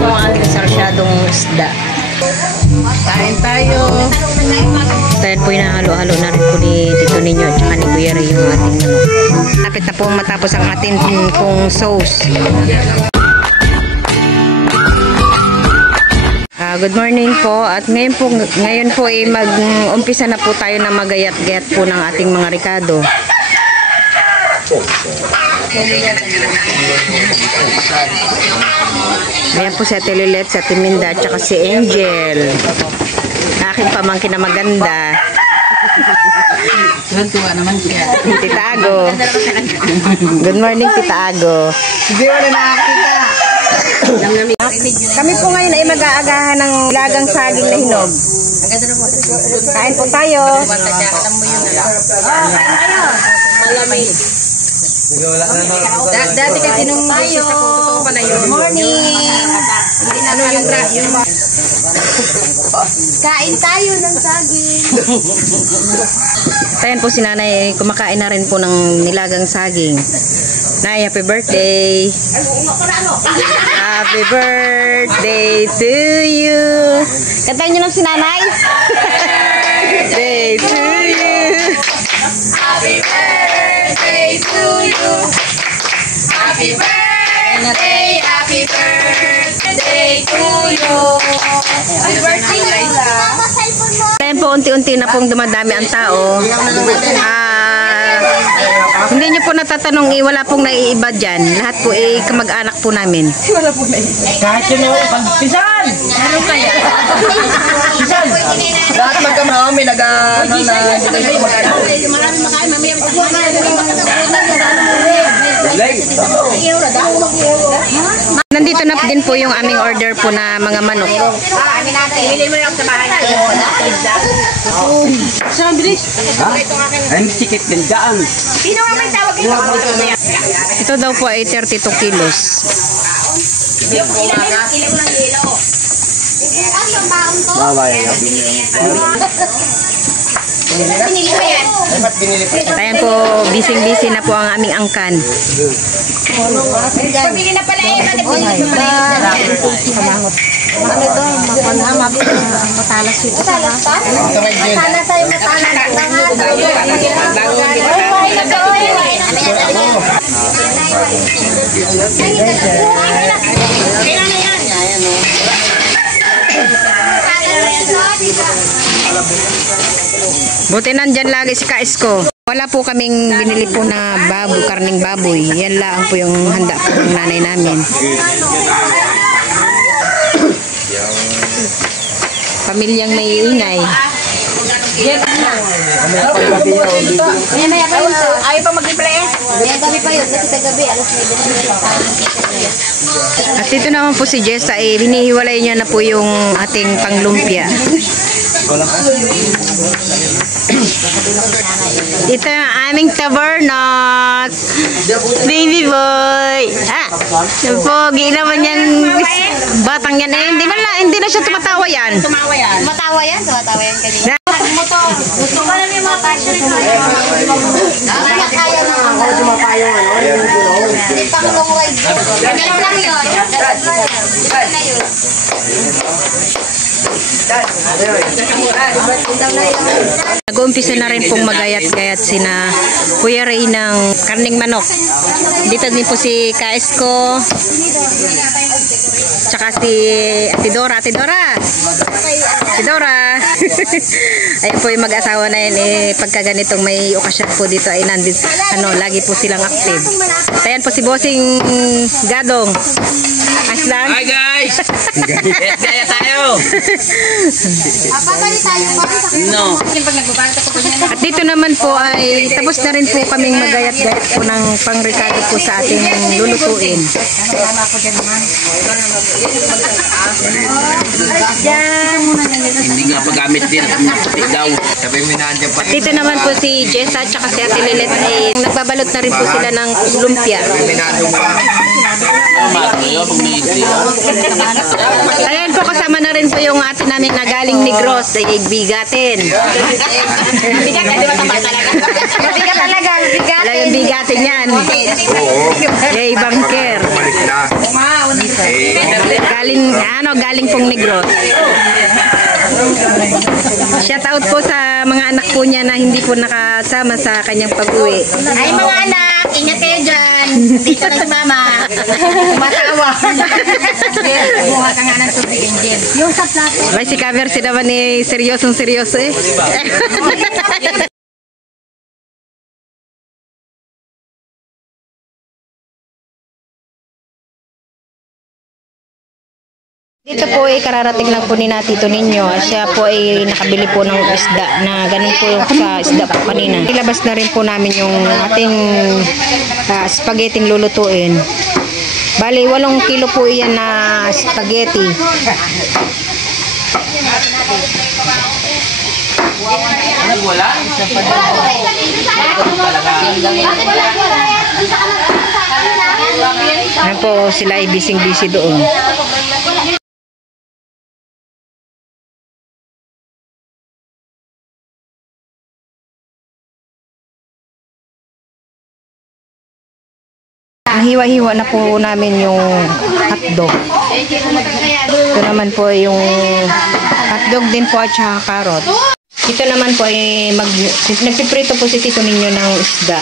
po ang ating sarsyadong isda. Kain tayo. Tayo po hinahalo-halo na rin po ni Tito Ninyo at saka ni Kuya Ray yung ating manok. Lapit na po matapos ang ating pong sauce. Good morning po at ngayon po ay mag-umpisa na po tayo na magayat-gayat po ng ating mga ricado. Ayan po si Ate Lilet, si Ate Minda at saka si Angel. Aking pamangkin na maganda. Tuwa naman siya. Tita Ago. Good morning, Tita Ago. Hindi wala nakakita. Kami po ngayon ay mag-aagahan ng lagang saging na hinog. Kain po tayo. Malamig. Dati kasi nung tayo. Morning. Ano yung Kain tayo ng saging. Ayan po si Nanay, kumakain na rin po ng nilagang saging. Nay, happy birthday. Happy birthday to you. Kantahin niyo lang si Nanay. Birthday to you. Happy birthday to you. Happy birthday, happy birthday to you. Happy birthday, Ayan po, unti-unti na pong dumadami ang tao. Hindi nyo po natatanong, wala pong naiiba dyan. Lahat po kamag-anak po namin. Wala po na kahit yun yung pisan! Ano kaya? Pisan! Lahat magkamahal, may Nandito na din po yung aming order po na mga manok. Bili mo lang sa bahay natin. Saan bilis? Ay, sikit din daan. Sino nga may tawag ito? Ito daw po ay 32 kilos. Ilan mo lang kilo? Ano ang baon to? Pinili mo yan? Ayan po, busy-busy na po ang aming angkan. Pabili na pala eh. Ano ito? Matalas ito. Matalas pa? Matalas tayo matalas. Buti nandyan lagi si Kaisko. Wala po kaming binili po na karning baboy. Yan lang po yung handa po ng nanay namin. Pamilyang may ingay. Ayaw pa mag-replay eh. Gabi pa yun. Kasi sa gabi, alas may At dito naman po si Jessa, hinihiwalay niya na po yung ating panglumpia. Ito yung aming tabernot. Baby boy. Pogi naman yan. Batang yan. Hindi na siya tumatawa yan. Tumatawa yan kanina. Gusto ko lang yung mga passion ko. Kaya na ako. Pangulong ride ko. Ganun lang yun. Nag-uumpisa na rin pong magayat-gayat sina Kuya Ray ng karning manok. Dito din po si Kaisko. Tsaka si Ate Dora. Ate Dora. Ayun po yung mag-asawa na yun. Pagka ganitong may okasyon po dito ay lagi po silang active. Ayan po si Bossing Gadong. Aslan. Hi guys! Gaya tayo! Papabali tayo ba? No. At dito naman po ay tapos na rin po kaming magayat-gayat po ng pangrekado po sa ating lulutuin. Hindi nga paggamit din ang daw. At dito naman po si Jessa at si Ate Lilet ay nagbabalot na rin po sila ng lumpia. Ayan po, kasama na rin po yung ate namin na galing Negros ay bigatin. Bigat na, di ba tama talaga? Bigat talaga, bigatin. Wala yung bigatin yan. Yay, bangker. Galing pong Negros. Shout out po sa mga anak po niya na hindi po nakasama sa kanyang pag-uwi. Ay mga anak, ingat kayo dyan. Dito na si mama. Matawa. Buha ka nga ng tubig, Angel. Yung sa plato. May si Kaver si naman ni seryosong seryoso eh. Dito po ay kararating lang po ni Tito Ninyo. Siya po ay nakabili po ng isda na ganun po yung sa isda po kanina. Ilabas na rin po namin yung ating spaghetti lulutuin. Bali, 8 kilo po iyan na spaghetti. Wala? Ayan po sila ay busy doon. Hiwa-hiwa na po namin yung hotdog. Ito naman po yung hotdog din po at saka carrot. Ito naman po ay nagpiprito po si Tito Ninyo ng isda.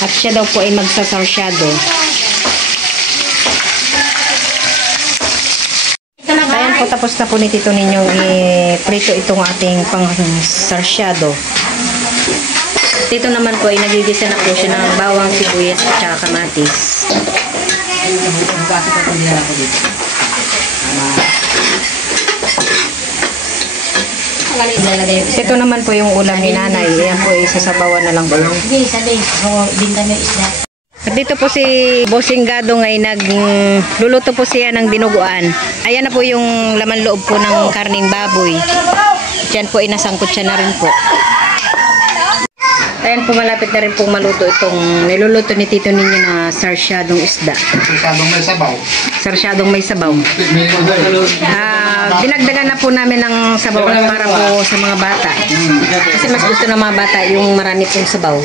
At siya daw po ay magsasarsyado. Ayan po, tapos na po ni Tito Ninyo i-prito itong ating pang-sarsyado. Dito naman po ay nagigisa na po siya ng bawang, sibuyas at saka kamatis. Ito naman po yung ulam ni Nanay. Ayan po ay sasabawan na lang po. Sabi. Oo, binta mo isda. At dito po si Bossing Gado ay nagluluto po siya ng dinuguan. Ayan na po yung laman loob po ng karning baboy. Diyan po ay nasangkot siya na rin po. Ayan po, malapit na rin pong maluto itong niluluto ni Tito Ninyo na sarsyadong isda. Sarsyadong may sabaw. Sarsyadong may sabaw. Dinagdagan na po namin ng sabaw para po sa mga bata. Kasi mas gusto ng mga bata yung marami pong sabaw.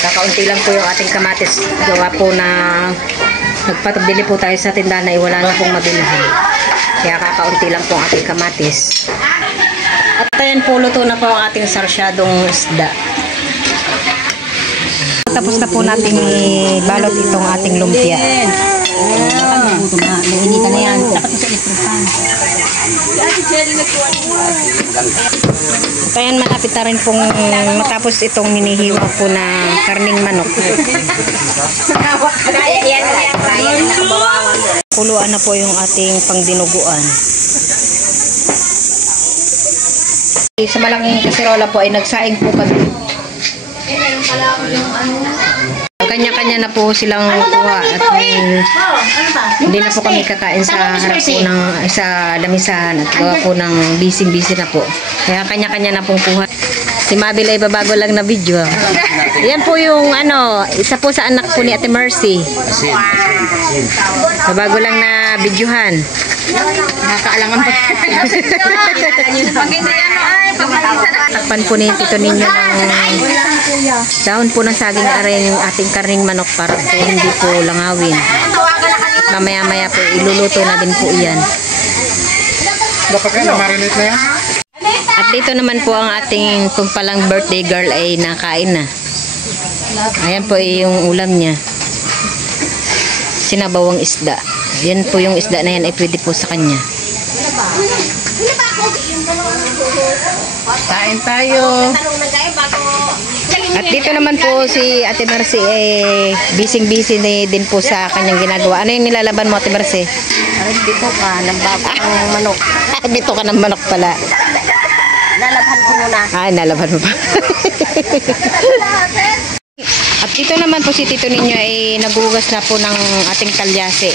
Kakaunti lang po yung ating kamatis. Gawa po na nagpatubili po tayo sa tindahan na wala na pong mabilihan. Kaya kakaunti lang po ang ating kamatis. At ayan po, luto na po ang ating sarsyadong isda. Tapos na po natin ibalot itong ating lumpia. Nainitan na yan. Dapat sa istrupan. At ayan, malapit na rin pong matapos itong hinihiwa po na karning manok. Kuluan na po yung ating pangdinuguan. Sa malaking kaserola po ay nagsaing po kami. Kanya-kanya na po silang kuha at hindi na po kami kakain sa harap po ng sa lamisahan at gawa po ng busy na po. Kaya kanya-kanya na pong kuha. Si Mabil ay babago lang na video. Yan po yung isa po sa anak po ni Ate Mercy. Babago lang na videohan. Nakakaalangan pa. Takpan po ni Tito Ninyo ng dahon po ng saging aring ating karning manok para po hindi po langawin. Mamaya-maya po iluluto na din po iyan. Dapat ka na-marinate na yan? At dito naman po ang ating kung palang birthday girl ay nakain na. Ayan po yung ulam niya. Sinabawang isda. Yan po yung isda na yan ay pwede po sa kanya. Kain tayo. At dito naman po si Ate Mercy busy din po sa kanyang ginagawa. Ano yung nilalaban mo, Ate Mercy? Dito ka ng manok. Dito ka ng manok pala. Lalabhan ko muna. Ay, nalaban mo pa. At dito naman po si Tito Ninyo ay nagugas na po ng ating kalyase.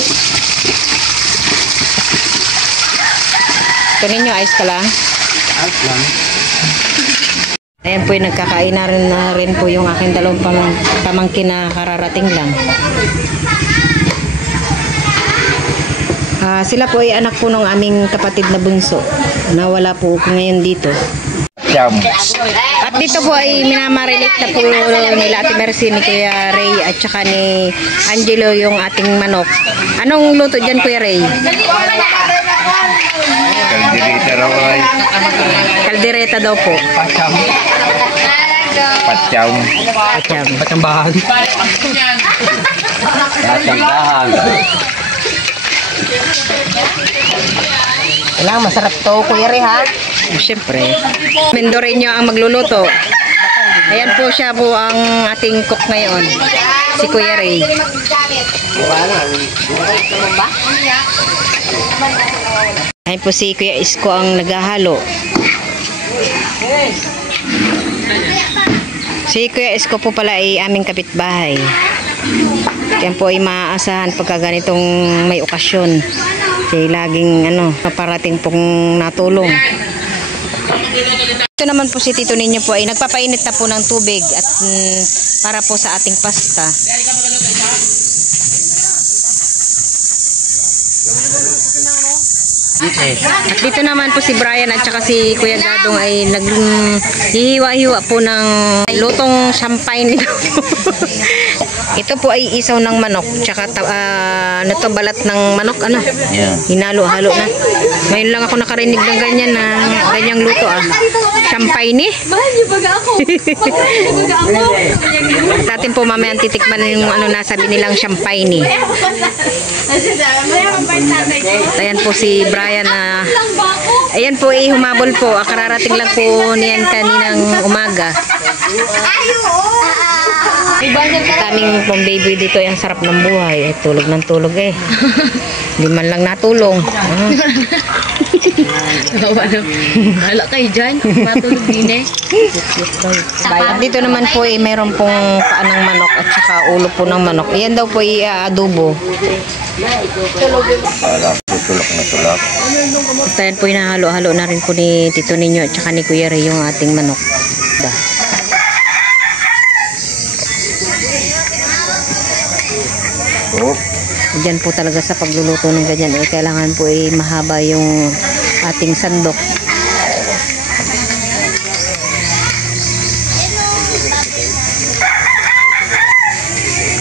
Tito Ninyo, ayos ka lang? Ayos lang. Ayan po yung nagkakain na rin po yung aking dalawang pamangkin na kararating lang. Sila po ay anak po ng aming kapatid na bunso. Nawala po ngayon dito. Patsyam. At dito po ay minamarilit na po nila Ate Mercy, ni Kuya Ray at saka ni Angelo yung ating manok. Anong luto dyan, Kuya Ray? Kaldirita raw ay. Kaldereta daw po. Patsyam. Patsyam. Patsyam. Patsyambahan. Patsyambahan. Wala, masarap to, Kuya Ray, ha? Siyempre. Mendoreño ang magluluto. Ayan po siya po ang ating cook ngayon. Si Kuya Ray. Ayan po si Kuya Isko ang naghahalo. Si Kuya Isko po pala ay aming kapitbahay. Yan po ay maaasahan pagka ganitong may okasyon. Kasi laging paparating pong natulong. Ito naman po si Tito ninyo po ay nagpapainit na po ng tubig at para po sa ating pasta. At dito naman po si Brian at saka si Kuya Gadong ay naghihiwa-hiwa po ng lutong champagne nito. Ito po ay isaw ng manok tsaka balat ng manok Yeah. hinalo-halo na. Ngayon lang ako nakarinig ng ganyan na ganyang luto champagne. At atin po mamaya titikman yung nasabi nilang champagne. Ayan po si Brian na ayan po humabol po. Kararating lang po niyan kaninang umaga. At aming pong baby dito ay ang sarap ng buhay. Tulog ng tulog eh. Hindi man lang natulong. Hala kayo dyan, matulog din eh. At dito naman po mayroon pong paa ng manok at saka ulo po ng manok. Ayan daw po adobo. Tulak na tulak. At ayan po hinahalo-halo na rin po ni Tito ninyo at saka ni Kuya Ray yung ating manok. Diyan po talaga sa pagluluto ng ganyan kailangan po mahaba yung ating sandok.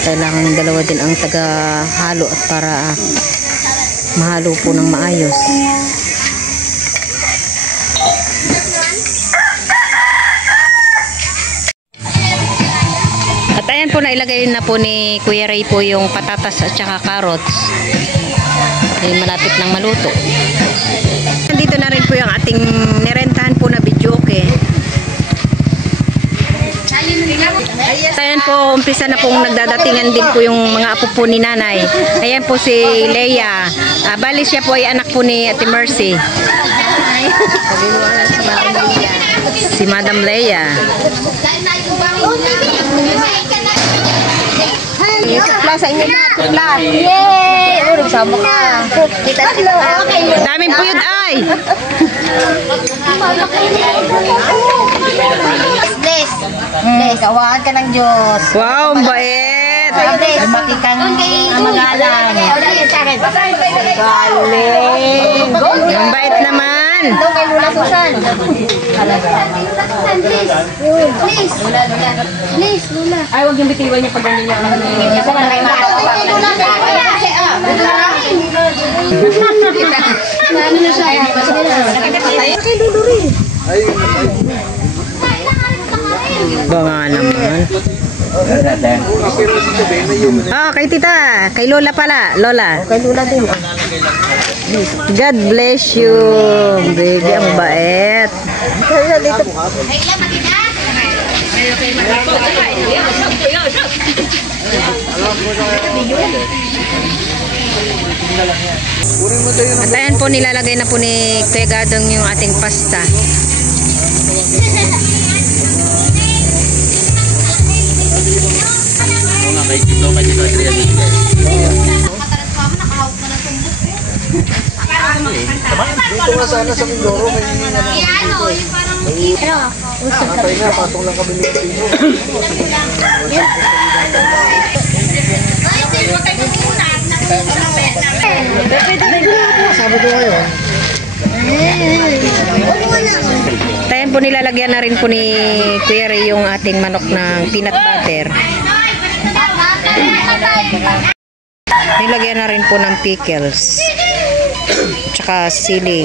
Kailangan dalawa din ang taga-halo at para mahalo po ng maayos. At ayan po nailagay na po ni Kuya Ray po yung patatas at saka carrots. Ay malapit ng maluto. Nandito na rin po yung ating nirentahan po na videoke. At ayan po, umpisa na pong nagdadatingan din po yung mga apo po ni nanay. Ayan po si Leia. Bali siya po ay anak po ni Ate Mercy. Si Madam Leia. Supla sa inyo na, supla. Yay! Nagsama ka. Kita Daming puyod ay! Bless. Bless, awakan ka ng Diyos. Wow, ang bait! Bless. Makikang magalang. Galing. Ang bait naman! Ito kay Lula Susan. Please. Please, Lula. Ay, huwag yung bitiwan niya pag ganyan niya. Ba nga naman. Kay tita. Kay Lola pala. Lola. Kay Lula din. God bless you. Baby, ang bait. Kaya dito. At ayan po, nilalagay na po ni Kuya Gadong yung ating pasta. Dito nga sana sa Mindoro may patay nga, patong lang kami ng piso. Sabado ngayon. Tayan po nilalagyan na rin po ni Kuya Ray yung ating manok ng peanut butter. Nilagyan na rin po ng pickles. Tsaka sili.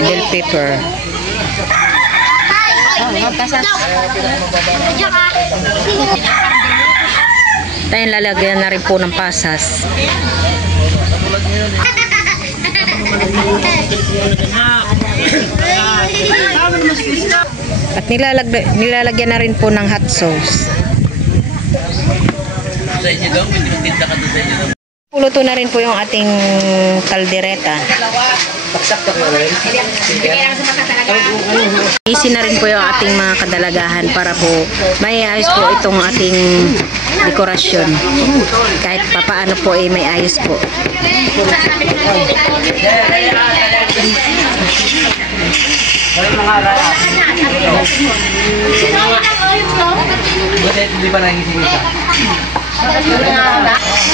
Bell pepper. Tayo lalagyan na rin po ng pasas. At nilalagyan na rin po ng hot sauce. Puluto na rin po yung ating kaldereta. Easy na rin po yung ating mga kadalagahan para po may ayos po itong ating dekorasyon. Kahit papaano po ay may ayos po.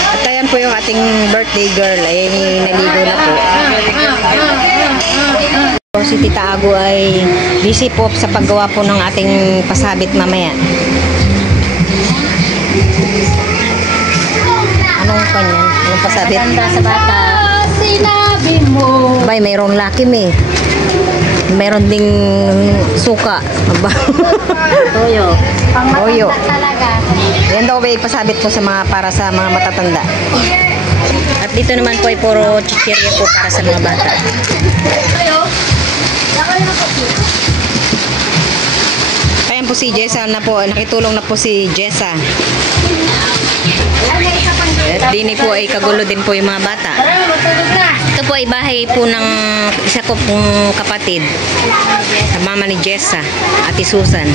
At ayan po yung ating birthday girl ay naligo na po. Si Tita Ago ay busy po sa paggawa po ng ating pasabit mamaya. Anong kanya? Anong pasabit? Ganda sa bata. Sinabi mo. Bay, mayroong lakim eh. Mayroon ding suka. Aba. Toyo. Toyo. Talaga. Yan daw ba ipasabit po sa mga para sa mga matatanda. At dito naman po ay puro chichirya po para sa mga bata. Ayan po si Jessa na po. Nakitulong na po si Jessa. At dini po ay kagulo din po yung mga bata. Ito po ay bahay po ng isa ko pong kapatid. Sa mama ni Jessa, Ate Susan.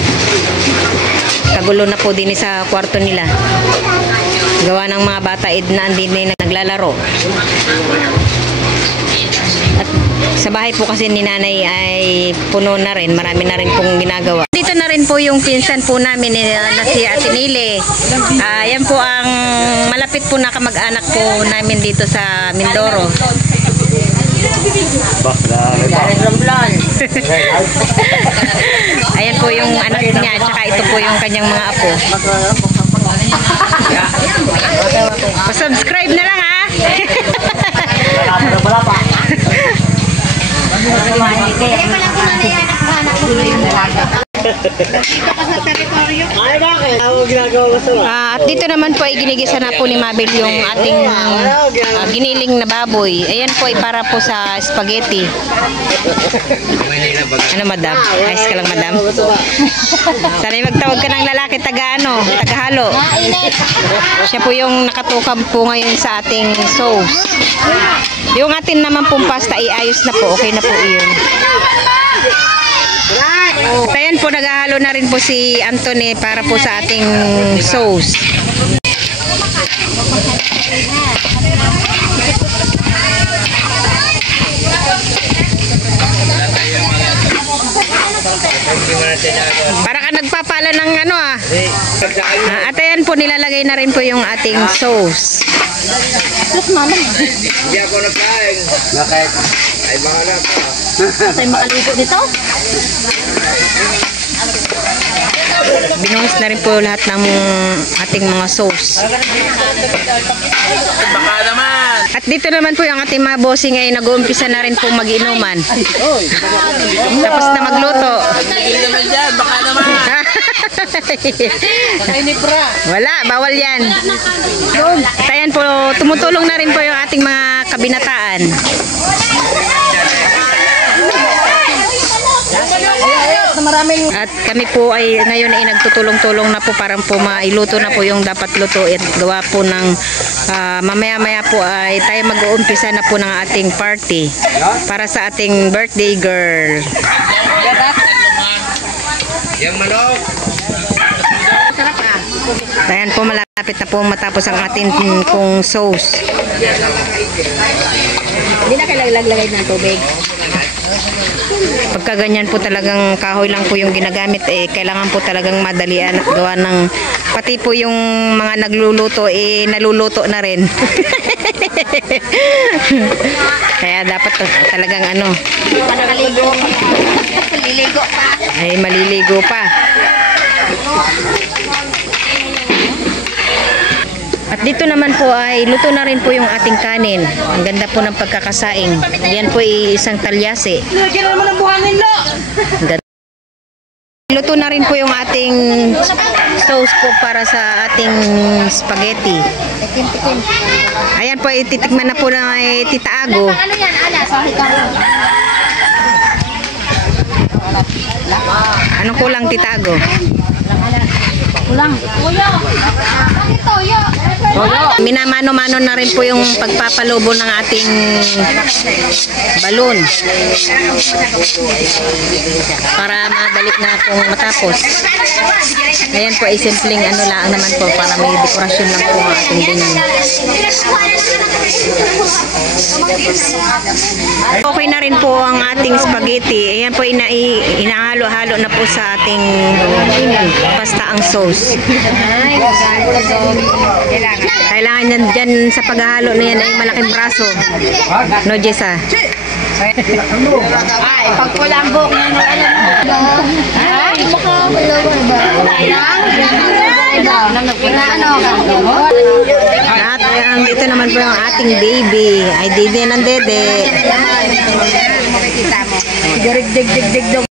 Kagulo na po din sa kwarto nila. Gawa ng mga bata na andin na naglalaro. At sa bahay po kasi ni nanay ay puno na rin. Marami na rin pong ginagawa. Dito na rin po yung pinsan po namin na si Ate Nile. Yan po ang malapit po na kamag-anak po namin dito sa Mindoro. Ayan po yung anak niya, tsaka ito po yung kanyang mga apo. Pa-subscribe na lang ha. At dito naman po ay ginigisa na po ni Mabel yung ating giniling na baboy. Ayan po ay para po sa spaghetti. Ano madam? Ayos ka lang madam? Sana'y magtawag ka ng lalaki tagahalo. Siya po yung nakatukan po ngayon sa ating sauce. Yung atin naman pong pasta ay ayos na po. Okay na po iyon. Ayan po, naghahalo na rin po si Anthony para po sa ating sauce. Para ka nagpapala ng ano ah. At ayan po, nilalagay na rin po yung ating sauce. Hindi ako nagkain. Bakit? Ay mga na pa. Sa'yo makaligo dito? Binuhos na rin po lahat ng ating mga sauce. Baka naman. At dito naman po yung ating mga bossing ay nag-uumpisa na rin pong mag-inuman. Tapos na magluto. Hindi naman dyan. Baka naman. Wala, bawal yan. At ayan po, tumutulong na rin po yung ating mga kabinataan. At kami po ay ngayon ay nagtutulong-tulong na po para po mailuto na po yung dapat luto at gawa po ng mamaya-maya po ay tayo mag-uumpisa na po ng ating party para sa ating birthday girl. Yung manok. Ayan po, malapit na po matapos ang ating pong sauce. Hindi na kailangan lagay ng tubig. Pagka ganyan po talagang kahoy lang po yung ginagamit, kailangan po talagang madalian at gawa ng pati po yung mga nagluluto naluluto na rin. Kaya dapat talagang Liligo pa. ay maliligo pa. At dito naman po ay luto na rin po yung ating kanin. Ang ganda po ng pagkakasaing. Yan po ay isang talyase. Lagyan naman ng buhangin, lo! Ang ganda. Luto na rin po yung ating sauce po para sa ating spaghetti. Ayan po, titikman na po ng Tita Ago. Ano yan, Ana? Sorry ka. Anong kulang, Tita Ago? Kulang. Toyo. Bakit toyo? Minamano-mano na rin po yung pagpapalubo ng ating balon para madali na pong matapos. Ayan po ay simpleng lang naman po para may dekorasyon lang po ang ating dinner. Okay na rin po ang ating spaghetti. Ayan po inahalo-halo na po sa ating pasta ang sauce. Kailangan yan dyan sa paghahalo na yan ay malaking braso. No, Jessa? Ay, pag kulambok na ay, At dito naman po yung ating baby. Ay, dede ng dede. Makikita mo. Dig.